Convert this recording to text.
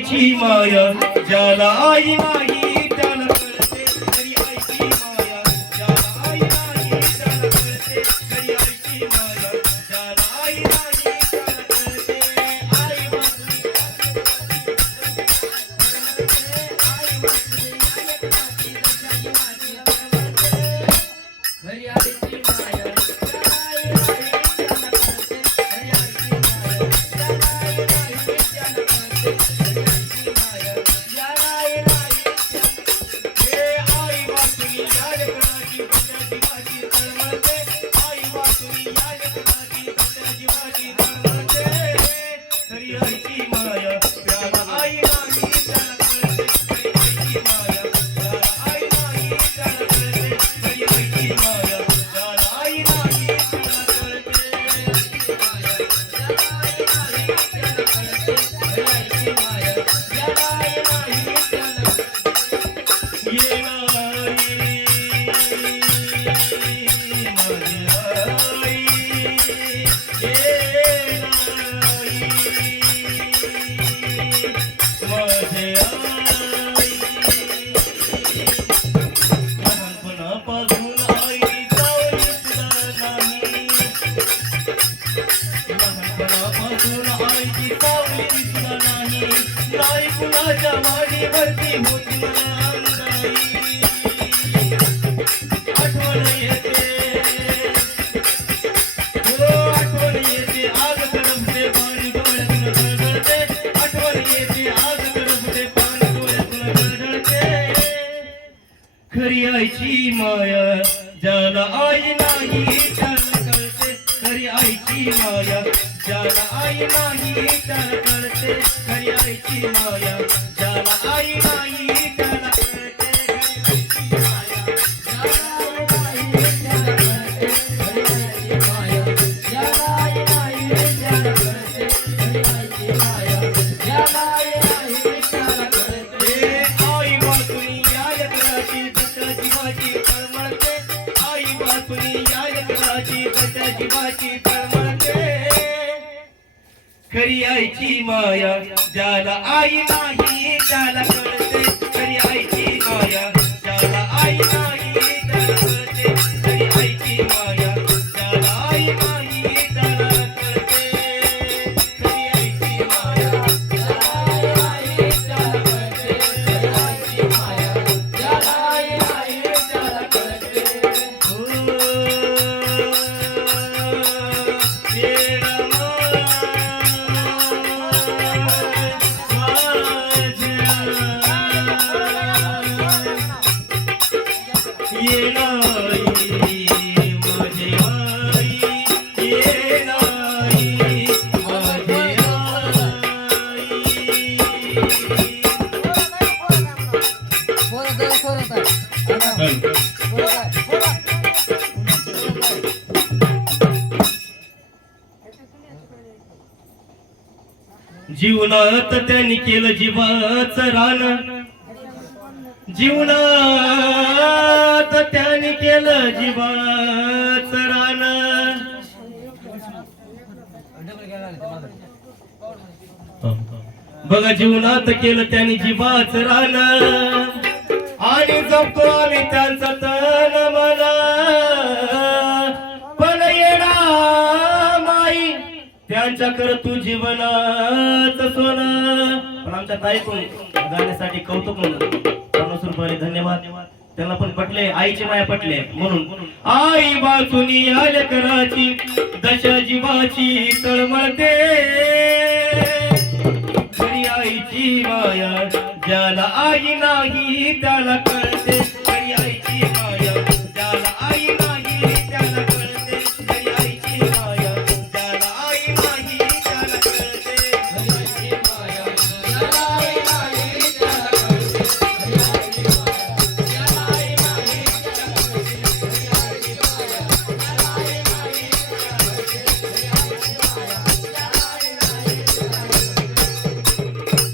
आईची माया ज्याला आई नाही. नाही माडीवरती होती आठवण येते. आठवण येते. आग तडपते पाणी डोळ्यातून गळगळते. आठवण येते. पाणी डोळ्यातून गळगळते. खरी आईची माया ज्याला आई नाही त्याला खरी आईची माया. ज्याला आई नाही त्याला कळते खरी आईची माया. ज्याला आई नाही त्याला कशा जीवाची खरी आईची माया ज्याला आई नाही त्याला जीवनात त्यांनी केलं जीवाच रान. जीवनात त्याने केलं जीवाच रान. बघा जीवनात केलं त्याने जीवाच रान. आणि जपतो आम्ही त्यांचा तन मला. पण येणा माई त्यांच्या कर तू जीवनाच सोन. पण आमच्या ताई गाण्यासाठी कौतुक म्हणून. पन्नास रुपये धन्यवाद. त्यांना पण पटले आईची माया पटले म्हणून. आई बाचुनी आले कराची दशा जीवाची तळमळते. खरी आईची माया ज्याला आई नाही त्याला कळते.